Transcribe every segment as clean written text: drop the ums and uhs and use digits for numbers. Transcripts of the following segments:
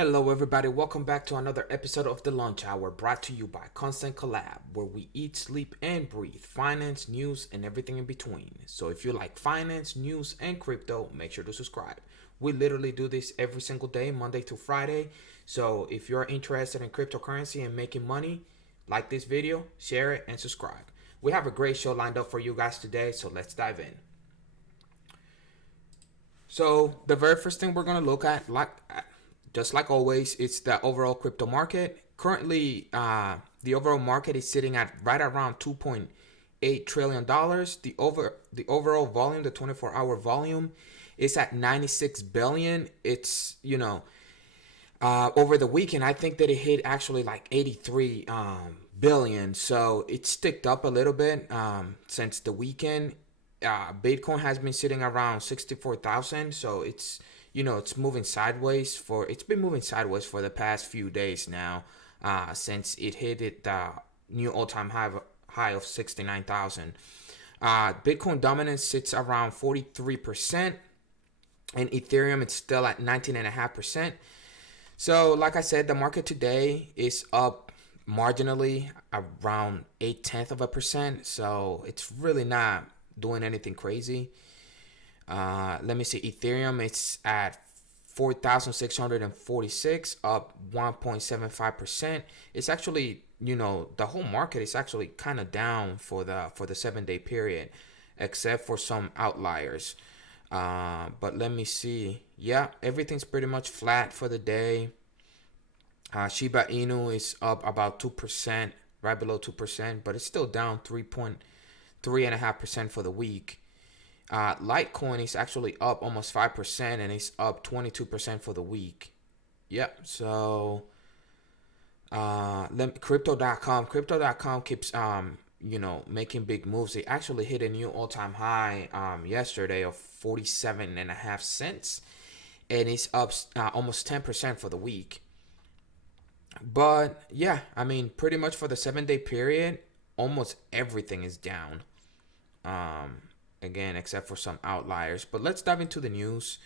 Hello, everybody. Welcome back to another episode of The Lunch Hour, brought to you by Constant Collab, where we eat, sleep, and breathe finance, news, and everything in between. So, if you like finance, news, and crypto, make sure to subscribe. We literally do this every single day, Monday to Friday. So, if you're interested in cryptocurrency and making money, like this video, share it, and subscribe. We have a great show lined up for you guys today, so let's dive in. So, the very first thing we're going to look at, just like always, it's the overall crypto market. Currently, the overall market is sitting at right around $2.8 trillion. The overall volume, the 24-hour volume, is at 96 billion. It's over the weekend, I think that it hit actually like 83 billion. So it's ticked up a little bit since the weekend. Bitcoin has been sitting around 64,000, so it's moving sideways it's been moving sideways for the past few days now, since it hit the new all-time high of 69,000. Bitcoin dominance sits around 43%, and Ethereum it's still at 19.5%. So like I said, the market today is up marginally around 0.8%. So it's really not doing anything crazy. Let me see. Ethereum, it's at 4,646, up 1.75%. It's actually, the whole market is actually kind of down for the 7-day period, except for some outliers. But let me see. Yeah, everything's pretty much flat for the day. Shiba Inu is up about 2%, right below 2%, but it's still down 3.5% for the week. Litecoin is actually up almost 5%, and it's up 22% for the week. Yep. So, crypto.com keeps making big moves. They actually hit a new all-time high yesterday of 47.5 cents, and it's up almost 10% for the week. But yeah, I mean, pretty much for the 7-day period, almost everything is down. Again, except for some outliers. But let's dive into the news.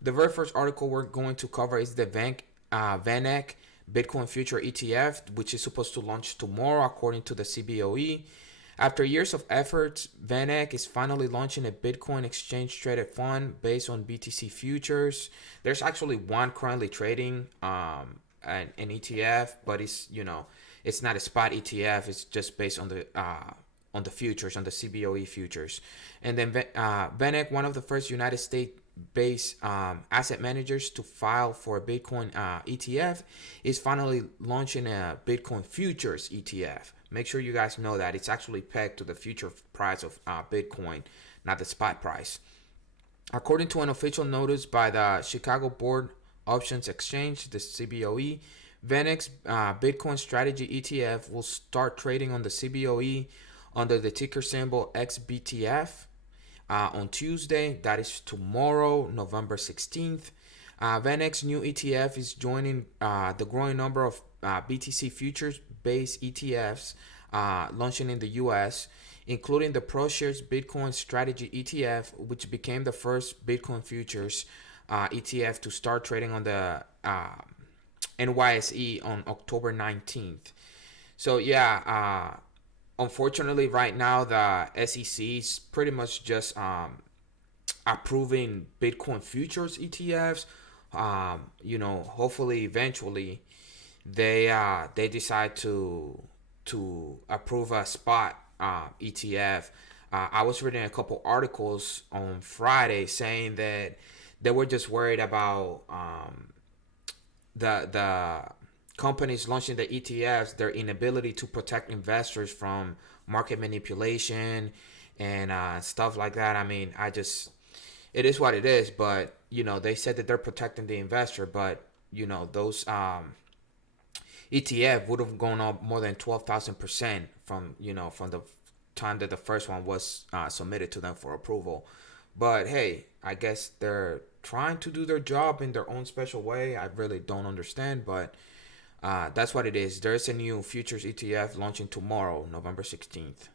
The very first article we're going to cover is the VanEck Bitcoin Future ETF, which is supposed to launch tomorrow according to the CBOE. After years of efforts, VanEck is finally launching a Bitcoin exchange traded fund based on BTC futures. There's actually one currently trading an ETF, but it's not a spot ETF. It's just based on the futures, on the CBOE futures. And then VanEck, one of the first United States-based asset managers to file for a Bitcoin ETF, is finally launching a Bitcoin futures ETF. Make sure you guys know that it's actually pegged to the future price of Bitcoin, not the spot price. According to an official notice by the Chicago Board Options Exchange, the CBOE, VanEck's Bitcoin Strategy ETF will start trading on the CBOE under the ticker symbol XBTF on Tuesday. That is tomorrow, November 16th. VanEck's new ETF is joining the growing number of BTC futures-based ETFs launching in the U.S., including the ProShares Bitcoin Strategy ETF, which became the first Bitcoin futures ETF to start trading on the NYSE on October 19th. So yeah, unfortunately, right now the SEC is pretty much just approving Bitcoin futures ETFs. Hopefully, eventually, they decide to approve a spot ETF. I was reading a couple articles on Friday saying that they were just worried about the companies launching the ETFs, their inability to protect investors from market manipulation and stuff like that. I mean, it is what it is, but they said that they're protecting the investor, but those ETF would have gone up more than 12,000% from the time that the first one was submitted to them for approval. But hey, I guess they're trying to do their job in their own special way. I really don't understand, but that's what it is. There's a new futures ETF launching tomorrow, November 16th.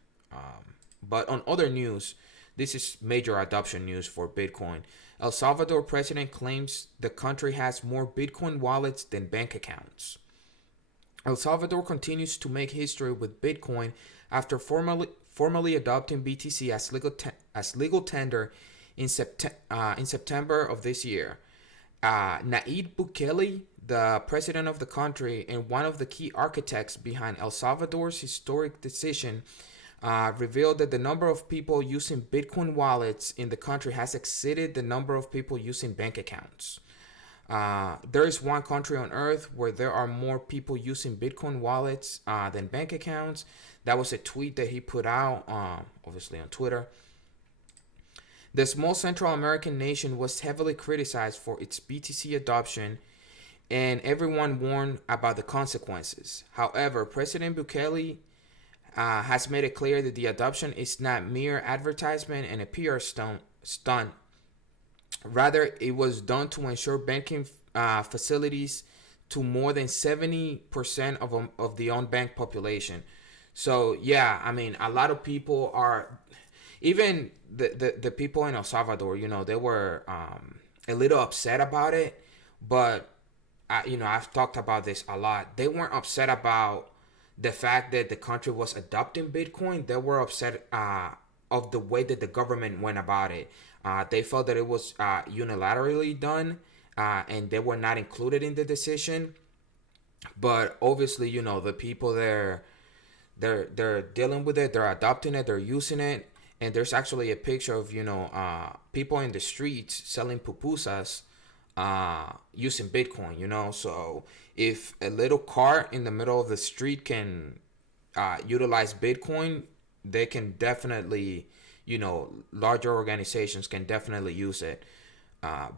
But on other news, This is major adoption news for Bitcoin. El Salvador president claims the country has more Bitcoin wallets than bank accounts. El Salvador continues to make history with Bitcoin after formally adopting BTC as legal tender in September of this year. Nayib Bukele, the president of the country and one of the key architects behind El Salvador's historic decision, revealed that the number of people using Bitcoin wallets in the country has exceeded the number of people using bank accounts. There is one country on earth where there are more people using Bitcoin wallets than bank accounts. That was a tweet that he put out, obviously on Twitter. The small Central American nation was heavily criticized for its BTC adoption, and everyone warned about the consequences. However, President Bukele has made it clear that the adoption is not mere advertisement and a PR stunt. Rather, it was done to ensure banking facilities to more than 70% of the unbanked population. So, yeah, I mean, a lot of people are, even the people in El Salvador, they were a little upset about it. But, I've talked about this a lot. They weren't upset about the fact that the country was adopting Bitcoin. They were upset of the way that the government went about it. They felt that it was unilaterally done, and they were not included in the decision. But obviously, the people there, they're dealing with it. They're adopting it. They're using it. And there's actually a picture of people in the streets selling pupusas using Bitcoin. So if a little cart in the middle of the street can utilize Bitcoin, they can definitely, larger organizations can definitely use it.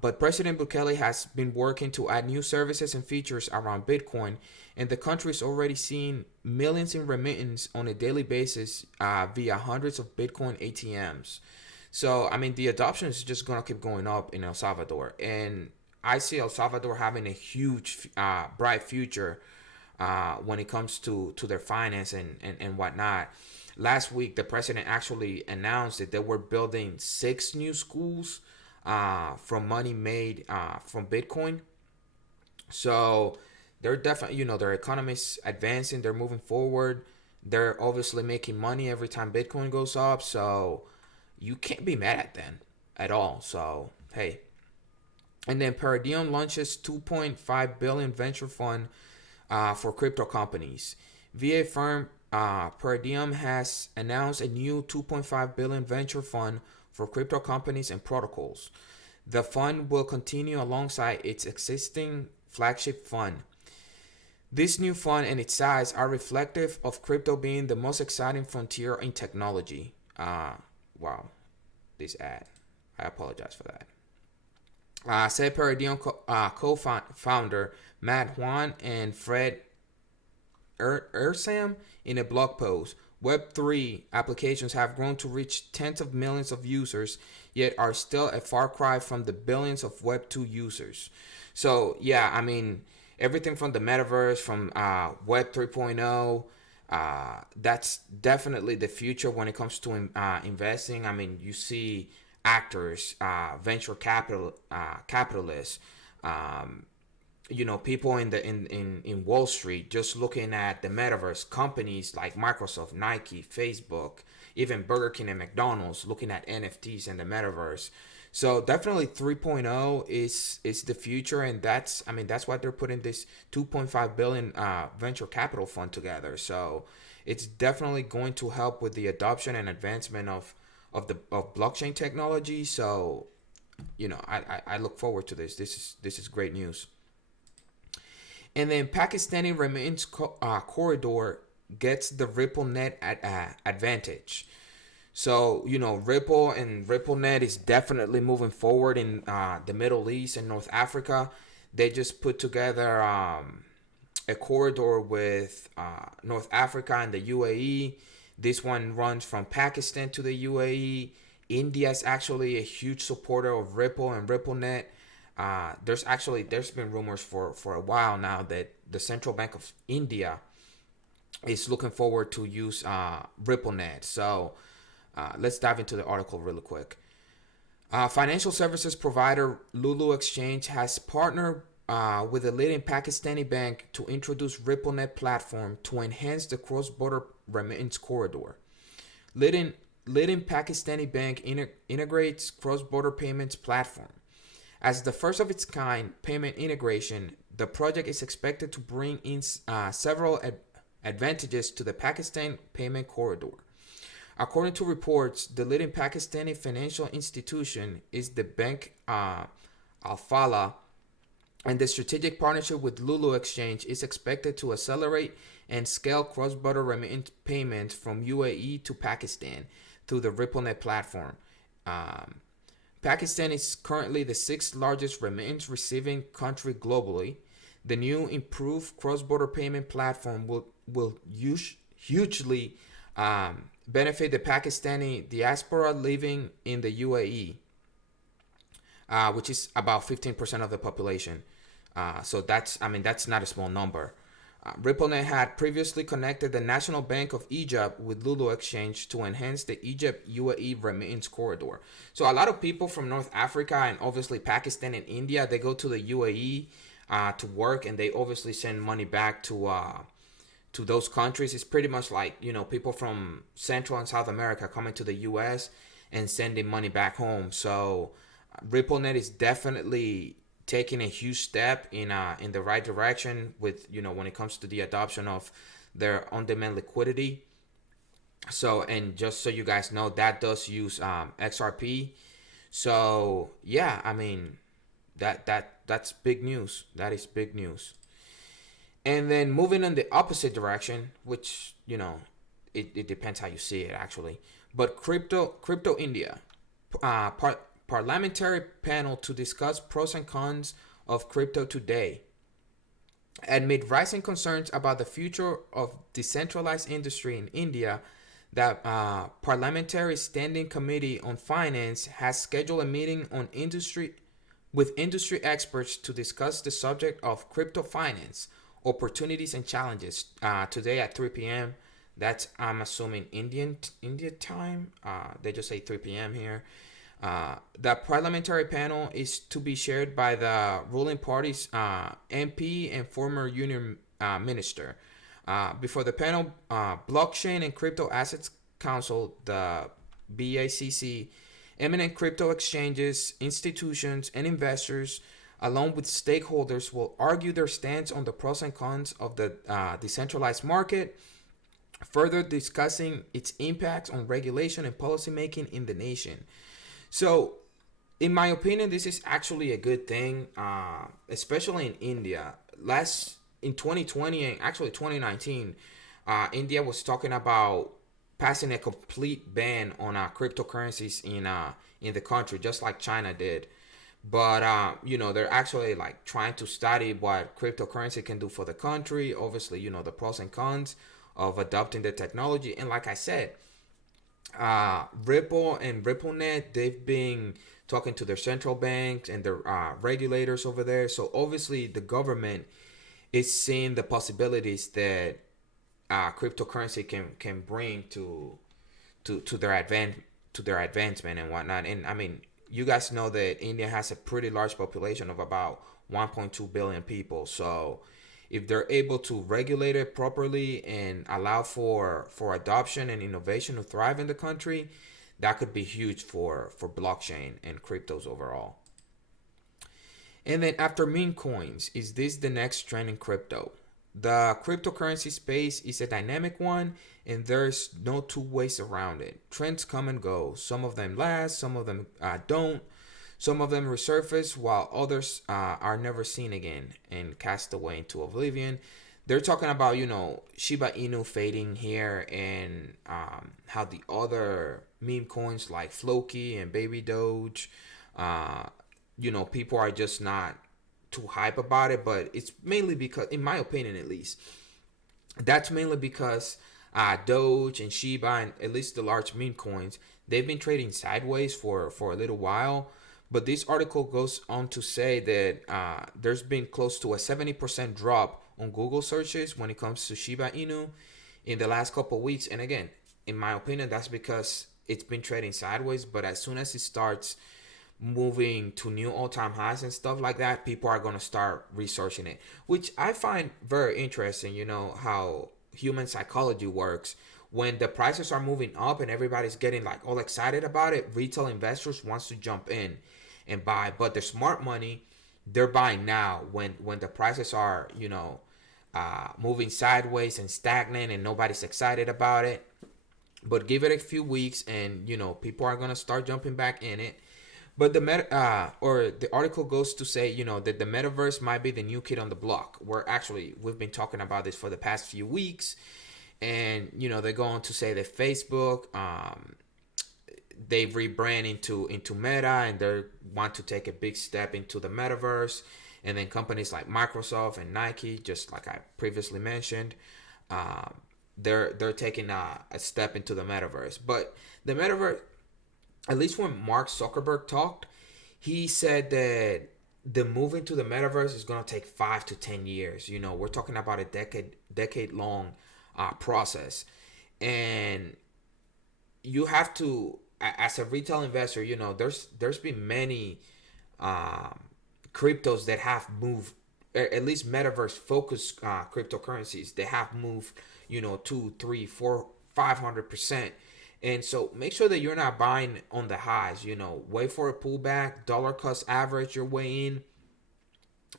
But President Bukele has been working to add new services and features around Bitcoin, and the country is already seeing millions in remittance on a daily basis via hundreds of Bitcoin ATMs. So, I mean, the adoption is just going to keep going up in El Salvador. And I see El Salvador having a huge, bright future when it comes to their finance and whatnot. Last week, the president actually announced that they were building 6 new schools from money made from Bitcoin. So they're definitely, their economy is advancing. They're moving forward. They're obviously making money every time Bitcoin goes up. So you can't be mad at them at all. So, hey. And then Diem launches 2.5 billion venture fund for crypto companies. VA firm Diem has announced a new 2.5 billion venture fund for crypto companies and protocols. The fund will continue alongside its existing flagship fund. This new fund and its size are reflective of crypto being the most exciting frontier in technology. Wow, this ad. I apologize for that. Said Diem co-founder Matt Juan and Fred Ersam in a blog post. Web3 applications have grown to reach tens of millions of users, yet are still a far cry from the billions of Web2 users. So, yeah, I mean, everything from the metaverse, from Web 3.0, that's definitely the future when it comes to investing. I mean, you see actors, venture capitalists, people in Wall Street just looking at the metaverse, companies like Microsoft, Nike, Facebook, even Burger King and McDonald's looking at NFTs and the metaverse. So definitely 3.0 is the future, and that's why they're putting this 2.5 billion venture capital fund together. So it's definitely going to help with the adoption and advancement of blockchain technology. So I look forward to this. This is great news. And then Pakistani remittance corridor gets the Ripplenet advantage. So, Ripple and Ripplenet is definitely moving forward in the Middle East and North Africa. They just put together a corridor with North Africa and the UAE. This one runs from Pakistan to the UAE. India is actually a huge supporter of Ripple and Ripplenet. There's been rumors for a while now that the Central Bank of India is looking forward to use Ripplenet. So Let's dive into the article really quick. Financial services provider Lulu Exchange has partnered with a leading Pakistani bank to introduce Ripplenet platform to enhance the cross-border remittance corridor. Leading, leading Pakistani bank integrates cross-border payments platform. As the first of its kind payment integration, the project is expected to bring in several advantages to the Pakistan payment corridor. According to reports, the leading Pakistani financial institution is the bank Al Fala, and the strategic partnership with Lulu Exchange is expected to accelerate and scale cross-border remittance payments from UAE to Pakistan through the Ripplenet platform. Um, Pakistan is currently the sixth largest remittance receiving country globally. The new improved cross-border payment platform will hugely benefit the Pakistani diaspora living in the UAE, which is about 15% of the population. So that's not a small number. Ripplenet had previously connected the National Bank of Egypt with Lulu Exchange to enhance the Egypt UAE remittance corridor. So a lot of people from North Africa and obviously Pakistan and India, they go to the UAE to work, and they obviously send money back to those countries. It's pretty much like, people from Central and South America coming to the US and sending money back home. So Ripplenet is definitely taking a huge step in the right direction with, when it comes to the adoption of their on-demand liquidity. So, and just so you guys know, that does use XRP. So yeah, that's big news. That is big news. And then moving in the opposite direction, which it depends how you see it actually. But crypto India, Parliamentary panel to discuss pros and cons of crypto today. Amid rising concerns about the future of decentralized industry in India, the Parliamentary Standing Committee on Finance has scheduled a meeting on industry with industry experts to discuss the subject of crypto finance, opportunities and challenges today at 3 p.m. That's, I'm assuming, India time. They just say 3 p.m. here. The parliamentary panel is to be chaired by the ruling party's MP and former union minister. Before the panel, Blockchain and Crypto Assets Council, the BACC, eminent crypto exchanges, institutions, and investors, along with stakeholders, will argue their stance on the pros and cons of the decentralized market, further discussing its impacts on regulation and policymaking in the nation. So, in my opinion, this is actually a good thing, especially in India. In 2020 and actually 2019, India was talking about passing a complete ban on cryptocurrencies in the country, just like China did. But they're actually like trying to study what cryptocurrency can do for the country. Obviously, the pros and cons of adopting the technology. And like I said, Ripple and Ripplenet, they've been talking to their central banks and their regulators over there. So obviously, the government is seeing the possibilities that cryptocurrency can bring to their advancement and whatnot. And you guys know that India has a pretty large population of about 1.2 billion people. So if they're able to regulate it properly and allow for adoption and innovation to thrive in the country, that could be huge for blockchain and cryptos overall. And then after meme coins, is this the next trend in crypto? The cryptocurrency space is a dynamic one, and there's no two ways around it. Trends come and go. Some of them last, some of them don't. Some of them resurface, while others are never seen again and cast away into oblivion. They're talking about, Shiba Inu fading here, and how the other meme coins like Floki and Baby Doge, people are just not too hype about it. But it's mainly because, in my opinion at least, that's mainly because Doge and Shiba, and at least the large meme coins, they've been trading sideways for a little while. But this article goes on to say that there's been close to a 70% drop on Google searches when it comes to Shiba Inu in the last couple of weeks. And again, in my opinion, that's because it's been trading sideways, but as soon as it starts moving to new all-time highs and stuff like that, people are going to start researching it, which I find very interesting. You know how human psychology works. When the prices are moving up and everybody's getting like all excited about it, retail investors wants to jump in and buy. But the smart money, they're buying now when the prices are, moving sideways and stagnant and nobody's excited about it. But give it a few weeks and people are going to start jumping back in it. But the article goes to say, that the metaverse might be the new kid on the block. Where actually we've been talking about this for the past few weeks, and they go on to say that Facebook, they've rebranded into Meta, and they want to take a big step into the metaverse. And then companies like Microsoft and Nike, just like I previously mentioned, they're taking a step into the metaverse. But the metaverse, at least when Mark Zuckerberg talked, he said that the move into the metaverse is going to take 5 to 10 years. We're talking about a decade long process. And you have to, as a retail investor, there's been many cryptos that have moved, at least metaverse focused cryptocurrencies, they have moved 2, 3, 4, 500%. And so make sure that you're not buying on the highs. Wait for a pullback, dollar cost average your way in,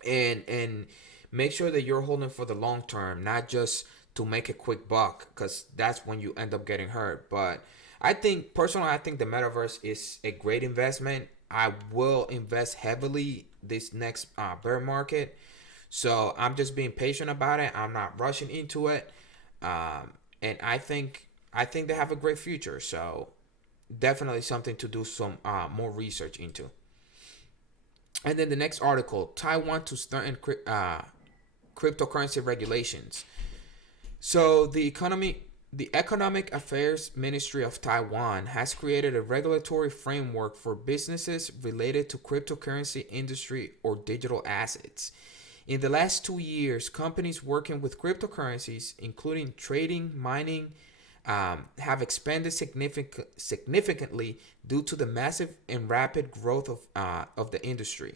and make sure that you're holding for the long term, not just to make a quick buck, because that's when you end up getting hurt. But I think the metaverse is a great investment. I will invest heavily this next bear market, so I'm just being patient about it. I'm not rushing into it, and I think they have a great future. So definitely something to do some more research into. And then the next article, Taiwan to strengthen cryptocurrency regulations. So the Economic Affairs Ministry of Taiwan has created a regulatory framework for businesses related to cryptocurrency industry or digital assets. In the last 2 years, companies working with cryptocurrencies, including trading, mining, have expanded significantly due to the massive and rapid growth of the industry.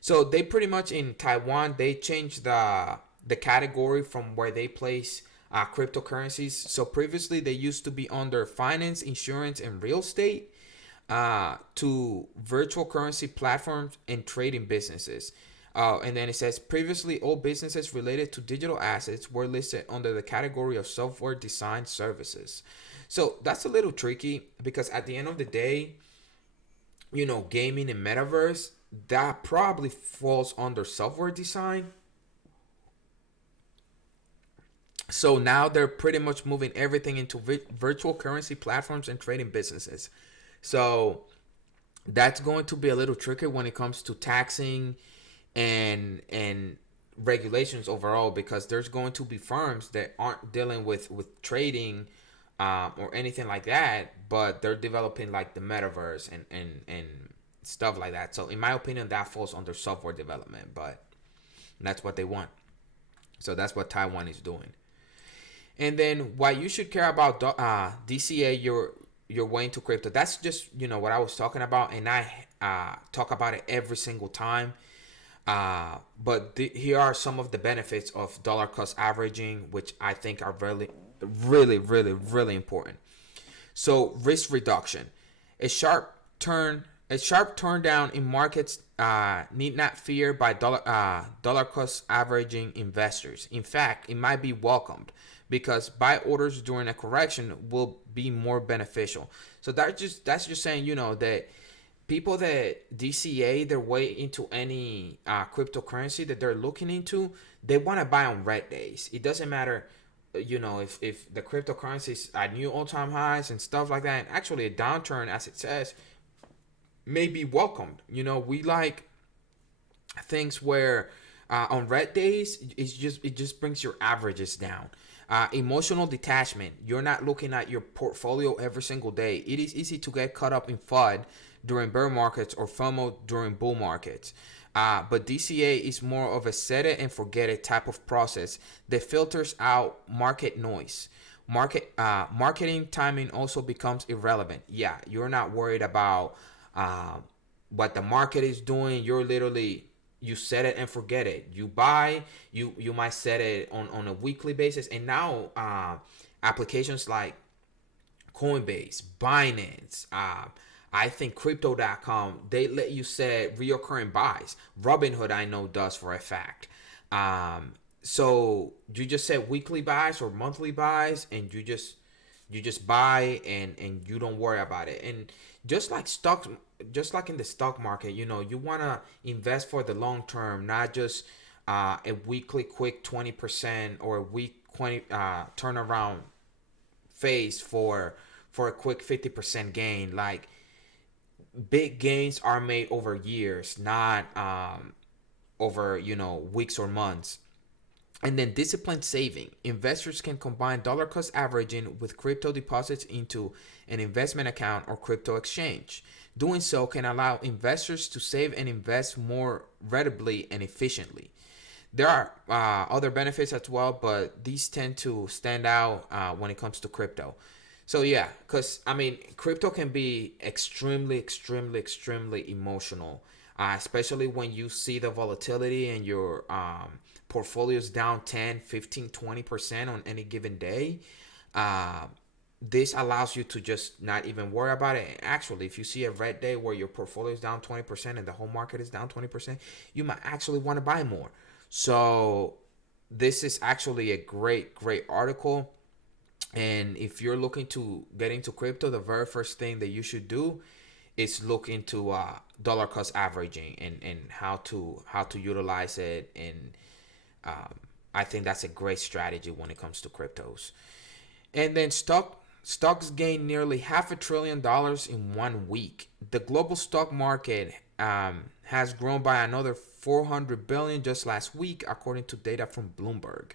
So they pretty much, in Taiwan, they changed the category from where they place cryptocurrencies. So previously they used to be under finance, insurance, and real estate, to virtual currency platforms and trading businesses. And then it says previously all businesses related to digital assets were listed under the category of software design services. So that's a little tricky because at the end of the day, gaming and metaverse, that probably falls under software design. So now they're pretty much moving everything into virtual currency platforms and trading businesses. So that's going to be a little tricky when it comes to taxing and regulations overall, because there's going to be firms that aren't dealing with trading or anything like that, but they're developing like the metaverse and stuff like that. So in my opinion, that falls under software development, but that's what they want. So that's what Taiwan is doing. And then why you should care about DCA your way into crypto. That's just what I was talking about, and I talk about it every single time. But here are some of the benefits of dollar cost averaging, which I think are really, really, really, really important. So risk reduction, a sharp turn down in markets need not fear by dollar cost averaging investors. In fact, it might be welcomed because buy orders during a correction will be more beneficial. So that's just saying that people that DCA their way into any cryptocurrency that they're looking into, they want to buy on red days. It doesn't matter, if the cryptocurrencies at new all-time highs and stuff like that. And actually, a downturn, as it says, may be welcomed. We like things where on red days it just brings your averages down. Emotional detachment. You're not looking at your portfolio every single day. It is easy to get caught up in FUD during bear markets or FOMO during bull markets. But DCA is more of a set it and forget it type of process that filters out market noise. Marketing timing also becomes irrelevant. Yeah, you're not worried about uh, what the market is doing. You're literally, you set it and forget it. You buy, you might set it on a weekly basis. And now applications like Coinbase, Binance, I think crypto.com, they let you set reoccurring buys. Robinhood, I know, does for a fact. Um, so you just set weekly buys or monthly buys, and you just buy, and you don't worry about it. And just like stocks, just like in the stock market, you want to invest for the long term, not just a weekly quick 20% or a week 20 turnaround phase for a quick 50% gain. Like, big gains are made over years, not over weeks or months. And then disciplined saving. Investors can combine dollar cost averaging with crypto deposits into an investment account or crypto exchange. Doing so can allow investors to save and invest more readily and efficiently. There are other benefits as well, but these tend to stand out when it comes to crypto. So yeah, because I mean, crypto can be extremely, extremely, extremely emotional, especially when you see the volatility and your portfolio's down 10, 15, 20% on any given day. Uh, this allows you to just not even worry about it. Actually, if you see a red day where your portfolio is down 20% and the whole market is down 20%, you might actually want to buy more. So this is actually a great, great article. And if you're looking to get into crypto, the very first thing that you should do is look into dollar cost averaging, and how to utilize it. And um, I think that's a great strategy when it comes to cryptos. And then stocks gained nearly $500 billion in 1 week. The global stock market has grown by another 400 billion just last week, according to data from Bloomberg.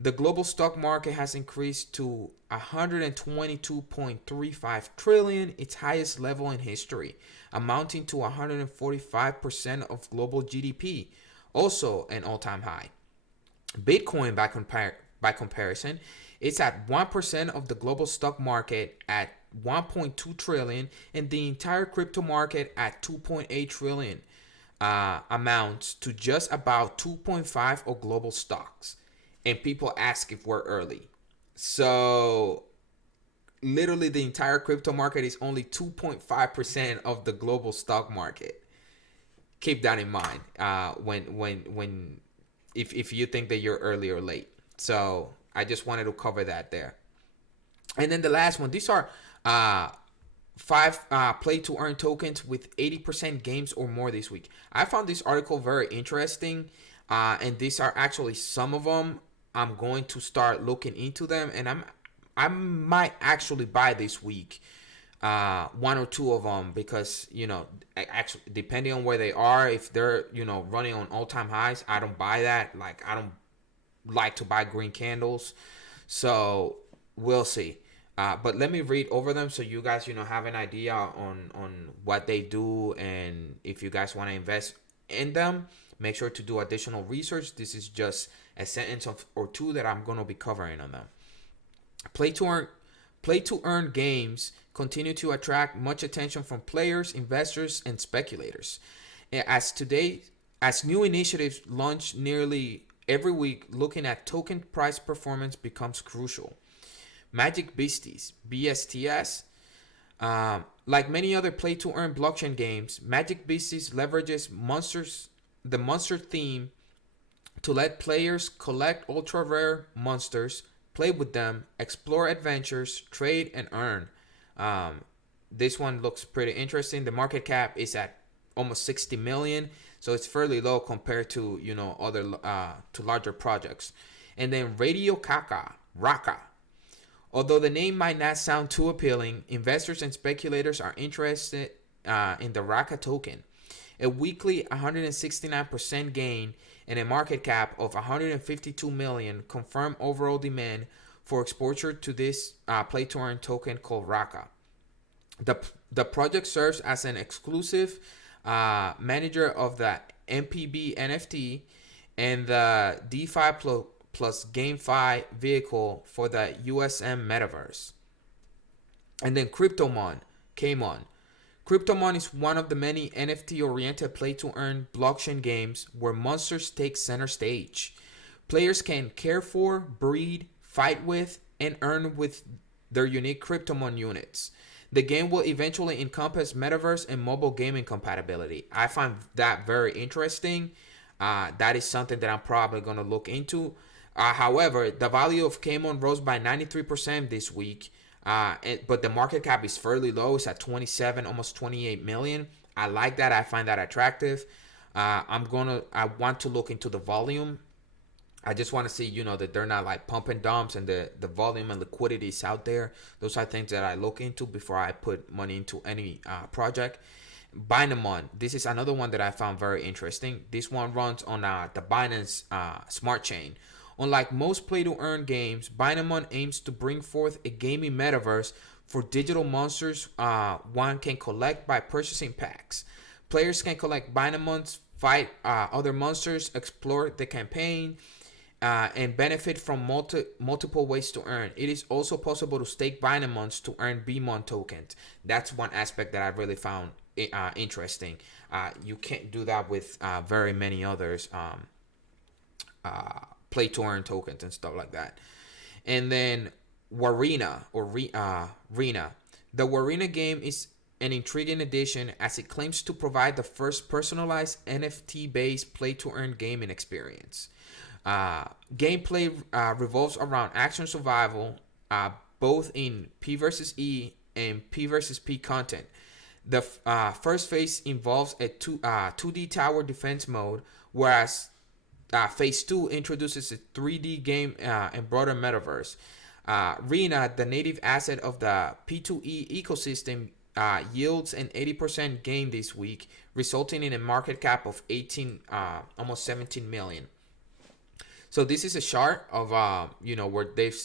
The global stock market has increased to 122.35 trillion, its highest level in history, amounting to 145% of global GDP, also an all-time high. Bitcoin, by comparison, it's at 1% of the global stock market at 1.2 trillion, and the entire crypto market at 2.8 trillion amounts to just about 2.5 of global stocks. And people ask if we're early. So literally the entire crypto market is only 2.5% of the global stock market. Keep that in mind when if you think that you're early or late. So I just wanted to cover that there. And then the last one, these are five play to earn tokens with 80% gains or more this week. I found this article very interesting, and these are actually some of them. I'm going to start looking into them, and I might actually buy this week one or two of them, because actually, depending on where they are, if they're running on all-time highs, I don't buy that. Like, I don't like to buy green candles, so we'll see. But let me read over them so you guys have an idea on what they do, and if you guys want to invest in them, make sure to do additional research. This is just a sentence or two that I'm going to be covering on them. Play to earn games continue to attract much attention from players, investors, and speculators. As new initiatives launch nearly every week, looking at token price performance becomes crucial. Magic Beasties, BSTS. Like many other play-to-earn blockchain games, Magic Beasties leverages the monster theme to let players collect ultra-rare monsters, play with them, explore adventures, trade, and earn. This one looks pretty interesting. The market cap is at almost 60 million, so it's fairly low compared to other to larger projects. And then Radio Kaka, Raka. Although the name might not sound too appealing, investors and speculators are interested in the Raka token. A weekly 169% gain and a market cap of 152 million confirm overall demand for exposure to this play-to-earn token called Raka. The project serves as an exclusive manager of the MPB NFT and the DeFi plus GameFi vehicle for the USM metaverse. And then Cryptomon came on. Cryptomon is one of the many NFT-oriented play-to-earn blockchain games where monsters take center stage. Players can care for, breed, fight with, and earn with their unique Cryptomon units. The game will eventually encompass metaverse and mobile gaming compatibility. I find that very interesting. That is something that I'm probably going to look into. However, the value of Kmon rose by 93% this week. But the market cap is fairly low. It's at 27, almost 28 million. I like that. I find that attractive. I want to look into the volume. I just want to see, that they're not like pump and dumps, and the volume and liquidity is out there. Those are things that I look into before I put money into any project. Binamon, this is another one that I found very interesting. This one runs on the Binance Smart Chain. Unlike most play-to-earn games, Binamon aims to bring forth a gaming metaverse for digital monsters one can collect by purchasing packs. Players can collect Binamons, fight other monsters, explore the campaign, and benefit from multiple ways to earn. It is also possible to stake Binamons to earn BMON tokens. That's one aspect that I really found interesting. You can't do that with very many others. Play to earn tokens and stuff like that. And then Warina or Rena. The Warina game is an intriguing addition as it claims to provide the first personalized NFT-based play-to-earn gaming experience. Gameplay revolves around action survival, both in P versus E and P versus P content. The first phase involves a 2D tower defense mode, whereas Phase 2 introduces a 3D game and broader metaverse. Rena, the native asset of the P2E ecosystem, yields an 80% gain this week, resulting in a market cap of almost 17 million. So this is a chart of where they've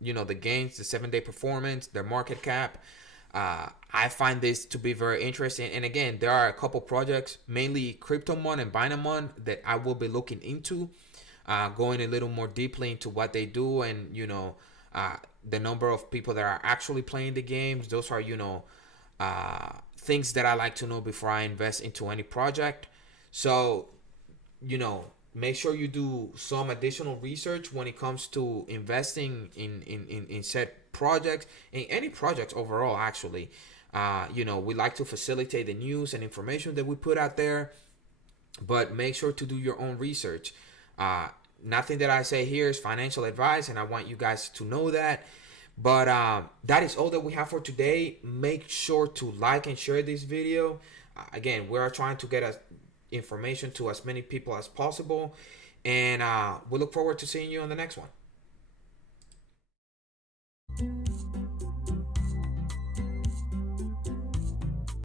the gains, the 7-day performance, their market cap. I find this to be very interesting. And again, there are a couple projects, mainly Cryptomon and Binamon, that I will be looking into, going a little more deeply into what they do and, the number of people that are actually playing the games. Those are, things that I like to know before I invest into any project. So, make sure you do some additional research when it comes to investing in said projects, in any projects overall, actually. We like to facilitate the news and information that we put out there, but make sure to do your own research. Nothing that I say here is financial advice, and I want you guys to know that. But that is all that we have for today. Make sure to like and share this video. Again, we are trying to get information to as many people as possible, and we look forward to seeing you on the next one.